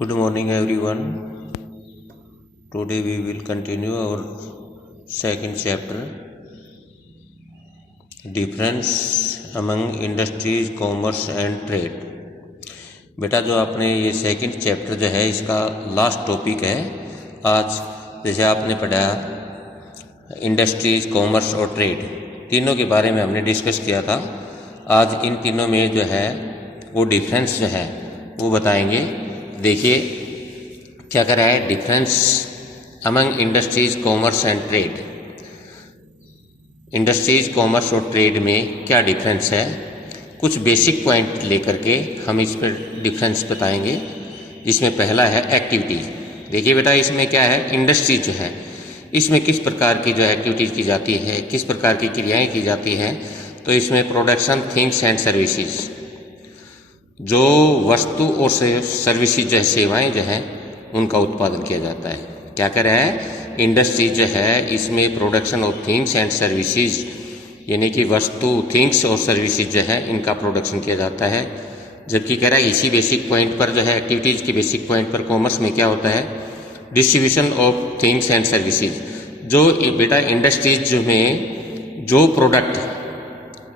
Good morning, everyone. Today we will continue our second chapter, Difference among Industries, Commerce and Trade. बेटा जो आपने ये second chapter जो है इसका लास्ट टॉपिक है आज। जैसे आपने पढ़ा इंडस्ट्रीज, कॉमर्स और ट्रेड, तीनों के बारे में हमने डिस्कस किया था। आज इन तीनों में जो है वो डिफरेंस जो है वो बताएंगे। देखिए क्या कर रहा है, difference among industries, commerce and trade. Industries, commerce और ट्रेड में क्या डिफरेंस है, कुछ बेसिक पॉइंट लेकर के हम इस पर डिफरेंस बताएंगे। जिसमें पहला है एक्टिविटीज। देखिए बेटा इसमें क्या है, इंडस्ट्रीज जो है इसमें किस प्रकार की जो एक्टिविटीज की जाती है, किस प्रकार की क्रियाएं की जाती हैं। तो इसमें प्रोडक्शन, थिंग्स एंड सर्विसेज, जो वस्तु और सर्विसेज जो है, सेवाएं जो हैं उनका उत्पादन किया जाता है। क्या कर रहा है, इंडस्ट्रीज जो है इसमें production of things and services, यानी कि वस्तु, थिंग्स और सर्विसेज जो है इनका प्रोडक्शन किया जाता है। जबकि कह रहा है इसी बेसिक पॉइंट पर जो है, एक्टिविटीज़ के बेसिक पॉइंट पर कॉमर्स में क्या होता है, distribution of things and services. जो बेटा इंडस्ट्रीज में जो प्रोडक्ट,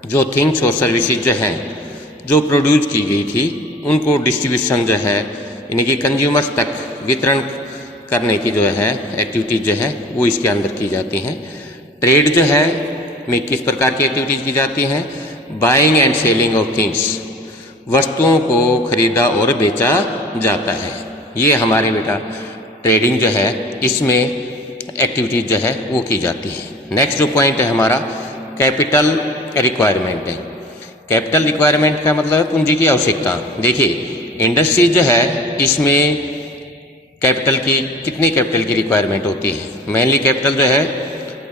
जो थिंग्स और सर्विसेज जो हैं जो प्रोड्यूस की गई थी उनको डिस्ट्रीब्यूशन जो है यानी कि कंज्यूमर्स तक वितरण करने की जो है एक्टिविटीज जो है वो इसके अंदर की जाती हैं। ट्रेड जो है में किस प्रकार की एक्टिविटीज की जाती हैं, buying and selling of things, वस्तुओं को खरीदा और बेचा जाता है। ये हमारे बेटा ट्रेडिंग जो है इसमें एक्टिविटीज जो है वो की जाती है। नेक्स्ट जो पॉइंट है हमारा कैपिटल रिक्वायरमेंट है। कैपिटल रिक्वायरमेंट का मतलब है पूंजी की आवश्यकता। देखिए इंडस्ट्री जो है इसमें कैपिटल की, कितनी कैपिटल की रिक्वायरमेंट होती है। मेनली कैपिटल जो है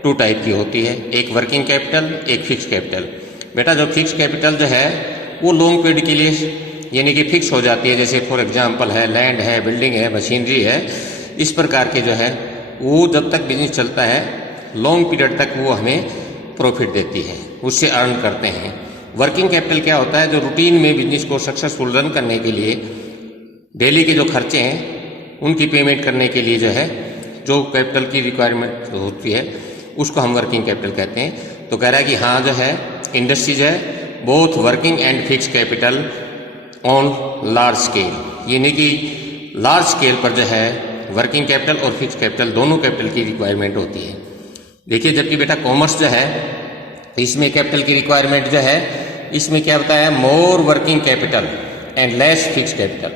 2 टाइप की होती है, एक वर्किंग कैपिटल, एक फिक्स कैपिटल। बेटा जो फिक्स कैपिटल जो है वो लॉन्ग पीरियड के लिए यानी कि फिक्स हो जाती है। जैसे फॉर एग्जांपल है लैंड है, बिल्डिंग है, मशीनरी है, इस प्रकार के जो है वो जब तक बिजनेस चलता है लॉन्ग पीरियड तक वो हमें प्रॉफिट देती है, उससे अर्न करते हैं। वर्किंग कैपिटल क्या होता है, जो रूटीन में बिजनेस को सक्सेसफुल रन करने के लिए डेली के जो खर्चे हैं उनकी पेमेंट करने के लिए जो है जो कैपिटल की रिक्वायरमेंट होती है उसको हम वर्किंग कैपिटल कहते हैं। तो कह रहा है कि हाँ जो है इंडस्ट्रीज है both working and fix capital on large scale, यानी कि लार्ज स्केल पर जो है वर्किंग कैपिटल और फिक्स कैपिटल दोनों कैपिटल की रिक्वायरमेंट होती है। देखिए जबकि बेटा कॉमर्स जो है इसमें कैपिटल की रिक्वायरमेंट जो है इसमें क्या बताया, मोर working capital and less fix capital.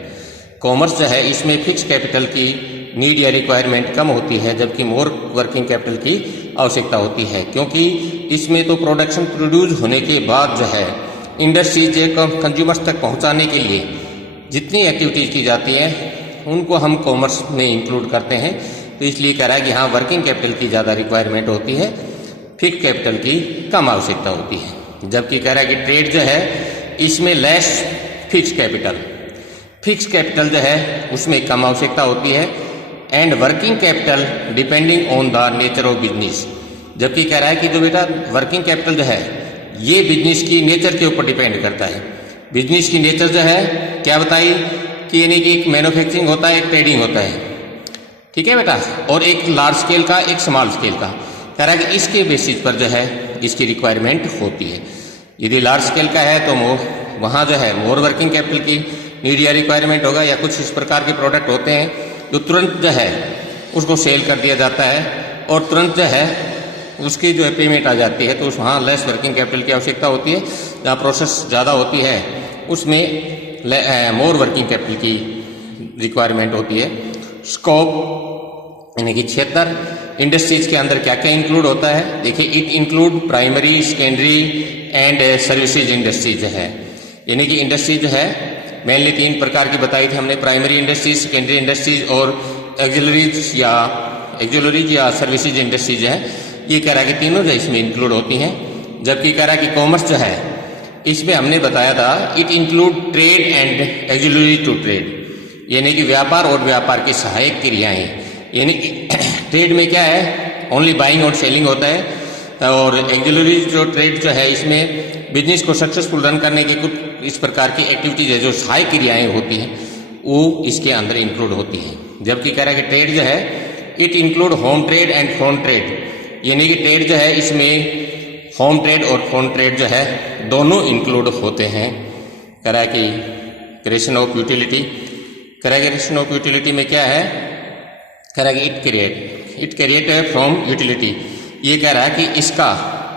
Commerce जो है इसमें फिक्स कैपिटल की नीड या रिक्वायरमेंट कम होती है, जबकि मोर वर्किंग कैपिटल की आवश्यकता होती है। क्योंकि इसमें तो प्रोडक्शन प्रोड्यूस होने के बाद जो है इंडस्ट्रीज कंज्यूमर्स तक पहुंचाने के लिए जितनी एक्टिविटीज की जाती हैं उनको हम कॉमर्स में इंक्लूड करते हैं। तो इसलिए कह रहा है कि हाँ वर्किंग कैपिटल की ज़्यादा रिक्वायरमेंट होती है, फिक्स कैपिटल की कम आवश्यकता होती है। जबकि कह रहा है कि ट्रेड जो है इसमें less fix capital, fix capital जो है उसमें कम आवश्यकता होती है, and working capital depending on the nature of business. जबकि कह रहा है कि जो बेटा वर्किंग कैपिटल जो है ये बिजनेस की नेचर के ऊपर डिपेंड करता है। बिजनेस की नेचर जो है क्या बताई कि यानी कि एक मैन्युफैक्चरिंग होता है, एक ट्रेडिंग होता है, ठीक है बेटा, और एक लार्ज स्केल का, एक स्मॉल स्केल का। कह रहा है कि इसके बेसिस पर जो है इसकी रिक्वायरमेंट होती है। यदि लार्ज स्केल का है तो वहाँ जो है मोर वर्किंग कैपिटल की नीड या रिक्वायरमेंट होगा, या कुछ इस प्रकार के प्रोडक्ट होते हैं जो तुरंत जो है उसको सेल कर दिया जाता है और तुरंत जो है उसकी जो है पेमेंट आ जाती है, तो वहाँ लेस वर्किंग कैपिटल की आवश्यकता होती है। जहाँ प्रोसेस ज़्यादा होती है उसमें मोर वर्किंग कैपिटल की रिक्वायरमेंट होती है। स्कोप यानी कि क्षेत्र, इंडस्ट्रीज के अंदर क्या क्या इंक्लूड होता है। देखिए it include primary, secondary and services industries है। यानी कि इंडस्ट्री जो है मेनली 3 प्रकार की बताई थी हमने, प्राइमरी इंडस्ट्रीज, सेकेंडरी इंडस्ट्रीज और एक्जुलरीज या सर्विसेज इंडस्ट्रीज है। ये कह रहा है कि तीनों जो इसमें इंक्लूड होती हैं। जबकि कह रहा है कि कॉमर्स जो है इसमें हमने बताया था it include trade and auxiliary to trade, यानी कि व्यापार और व्यापार की सहायक क्रियाएं। यानी कि ट्रेड में क्या है, ओनली बाइंग और सेलिंग होता है, और एक्जुलरी जो ट्रेड जो है इसमें बिजनेस को सक्सेसफुल रन करने की कुछ इस प्रकार की एक्टिविटीज है जो सहायक क्रियाएं होती हैं वो इसके अंदर इंक्लूड होती है। जबकि कह रहा है कि ट्रेड जो है it include home trade and phone trade, यानी कि ट्रेड जो है इसमें होम ट्रेड और फोन ट्रेड जो है दोनों इंक्लूड होते हैं। कह रहा है कि क्रिएशन ऑफ यूटिलिटी, कह रहा है कि क्रिएशन ऑफ यूटिलिटी में क्या है, कह रहा है कि इट क्रिएट फ्रॉम यूटिलिटी, ये कह रहा है कि इसका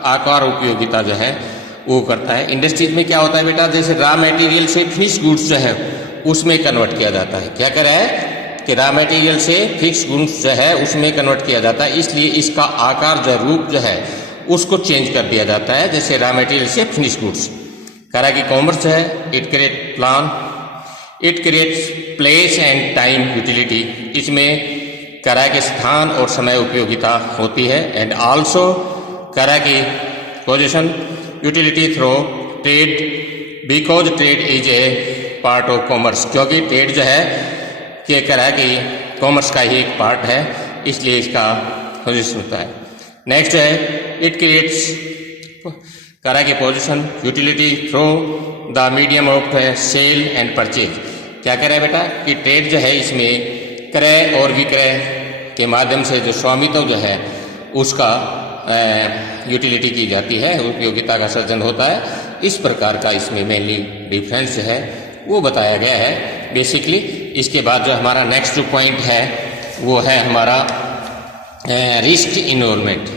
आकार उपयोगिता जो है वो करता है। इंडस्ट्रीज में क्या होता है बेटा, जैसे रॉ मटेरियल से फिनिश गुड्स जो है उसमें कन्वर्ट किया जाता है। क्या कह रहा है कि रॉ मटेरियल से फिक्स गुड्स जो है उसमें कन्वर्ट किया जाता है, इसलिए इसका आकार जो रूप जो है उसको चेंज कर दिया जाता है, जैसे रॉ मटेरियल से फिनिश गुड्स। कह रहा है कि कॉमर्स जो है it create plan, it creates place and time utility, इसमें कह रहा है कि स्थान और समय उपयोगिता होती है। एंड आल्सो कह रहा है कि position utility through trade, because trade is a part of commerce, क्योंकि ट्रेड जो है कि कह रहा है कि कॉमर्स का ही एक पार्ट है, इसलिए इसका पोजीशन होता है। नेक्स्ट है इट क्रिएट्स, कह रहा है कि position utility through the medium of sale and purchase. क्या कह रहा है बेटा कि ट्रेड जो है इसमें क्रय और विक्रय के माध्यम से जो स्वामित्व जो है उसका यूटिलिटी की जाती है, उपयोगिता का सर्जन होता है। इस प्रकार का इसमें मेनली डिफरेंस है वो बताया गया है बेसिकली। इसके बाद जो हमारा नेक्स्ट जो पॉइंट है वो है हमारा रिस्क इन्वॉल्वमेंट।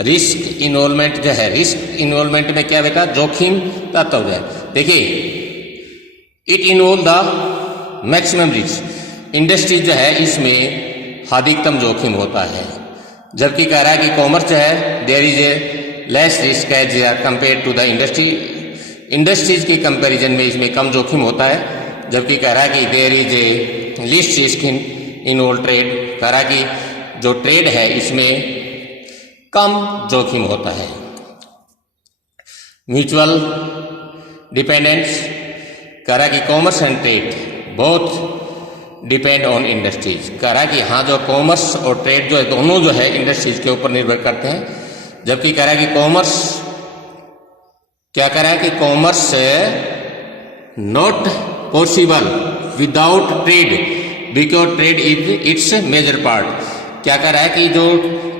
रिस्क इन्वॉल्वमेंट जो है, रिस्क इन्वॉल्वमेंट में क्या बेटा, जोखिम तत्व है। देखिए it involve the maximum risk, industry जो है इसमें अधिकतम जोखिम होता है। जबकि कह रहा है कि कॉमर्स जो है there is a less risk as compare to the industry, industries के कंपैरिजन में इसमें कम जोखिम होता है। जबकि कह रहा है कि there is a least risk in all trade, कह रहा है कि जो ट्रेड है इसमें कम जोखिम होता है। म्यूचुअल डिपेंडेंस, कह रहा है कि commerce and trade both depend on industries, कह रहा है कि हाँ जो कॉमर्स और ट्रेड जो है दोनों जो है इंडस्ट्रीज के ऊपर निर्भर करते हैं। जबकि कह रहा है कि कॉमर्स, क्या कह रहा है कि commerce not possible without trade because trade is its major part. क्या कह रहा है कि जो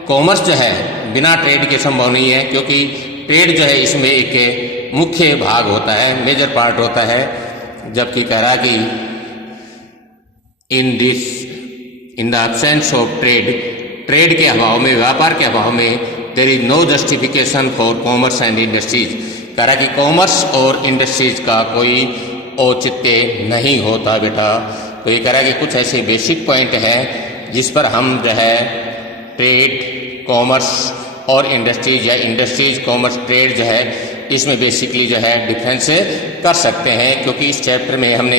कॉमर्स जो है बिना ट्रेड के संभव नहीं है, क्योंकि ट्रेड जो है इसमें एक मुख्य भाग होता है, मेजर पार्ट होता है। जबकि कह रहा है कि in the absence of trade, trade के अभाव में, व्यापार के अभाव में there is no justification for commerce and industries. कह रहा है कि कॉमर्स और इंडस्ट्रीज का कोई औचित्य नहीं होता बेटा। तो ये कह रहा है कि कुछ ऐसे बेसिक पॉइंट हैं जिस पर हम जो है ट्रेड, कॉमर्स और इंडस्ट्रीज या इंडस्ट्रीज, कॉमर्स, ट्रेड जो है इसमें बेसिकली जो है डिफरेंस कर सकते हैं। क्योंकि इस चैप्टर में हमने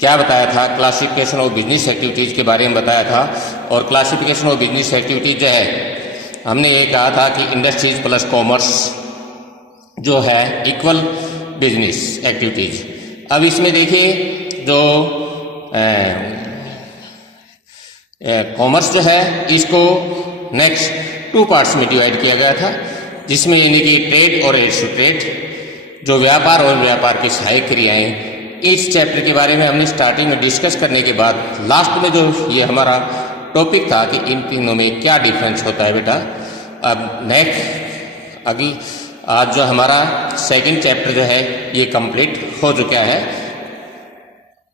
क्या बताया था, क्लासिफिकेशन ऑफ बिजनेस एक्टिविटीज के बारे में बताया था। और क्लासिफिकेशन ऑफ बिजनेस एक्टिविटीज जो है हमने ये कहा था कि इंडस्ट्रीज प्लस कॉमर्स जो है इक्वल बिजनेस एक्टिविटीज। अब इसमें देखिए जो कॉमर्स जो है इसको नेक्स्ट 2 पार्ट्स में डिवाइड किया गया था, जिसमें यानी कि ट्रेड और एड्स टू ट्रेड, जो व्यापार और व्यापार की सहायक क्रियाएं। इस चैप्टर के बारे में हमने स्टार्टिंग में डिस्कस करने के बाद लास्ट में जो ये हमारा टॉपिक था कि इन तीनों में क्या डिफरेंस होता है बेटा। अब नेक्स्ट आज जो हमारा सेकंड चैप्टर जो है ये कंप्लीट हो चुका है।